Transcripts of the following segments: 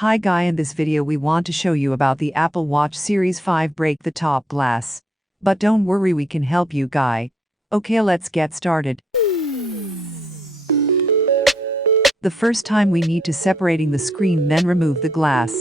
Hi guy, in this video we want to show you about the Apple Watch Series 5 break the top glass. But don't worry, we can help you guy. Okay, let's get started. The first time we need to separating the screen, then remove the glass.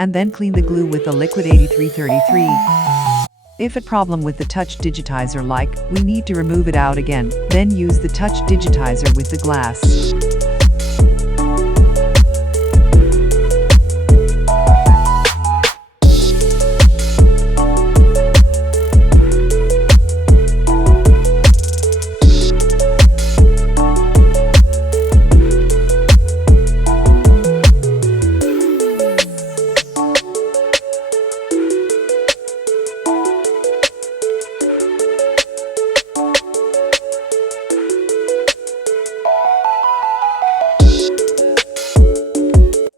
And then clean the glue with the liquid 8333. If a problem with the touch digitizer, like we need to remove it out again, then use the touch digitizer with the glass.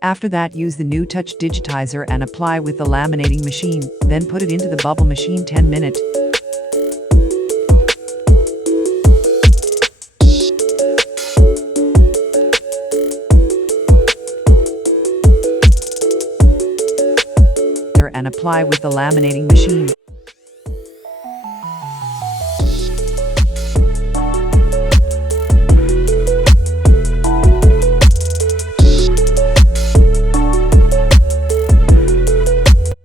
After that, use the new touch digitizer and apply with the laminating machine, then put it into the bubble machine 10 minutes. And apply with the laminating machine.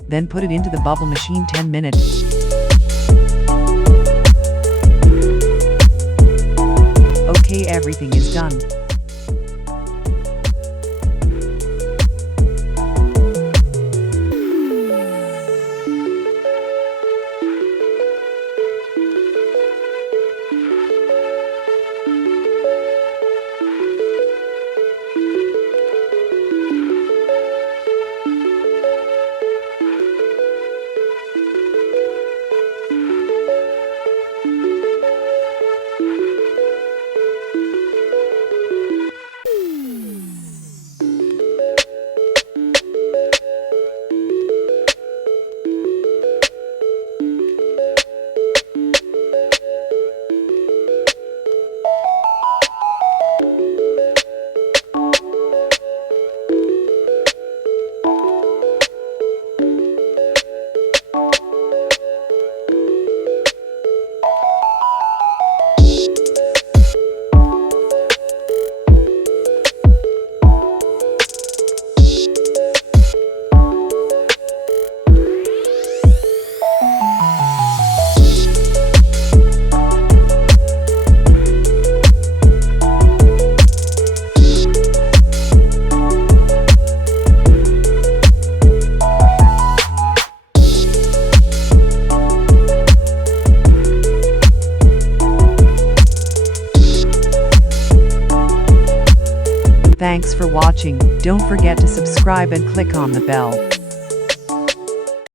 Then put it into the bubble machine 10 minutes. Okay, everything is done. Thanks for watching. Don't forget to subscribe and click on the bell.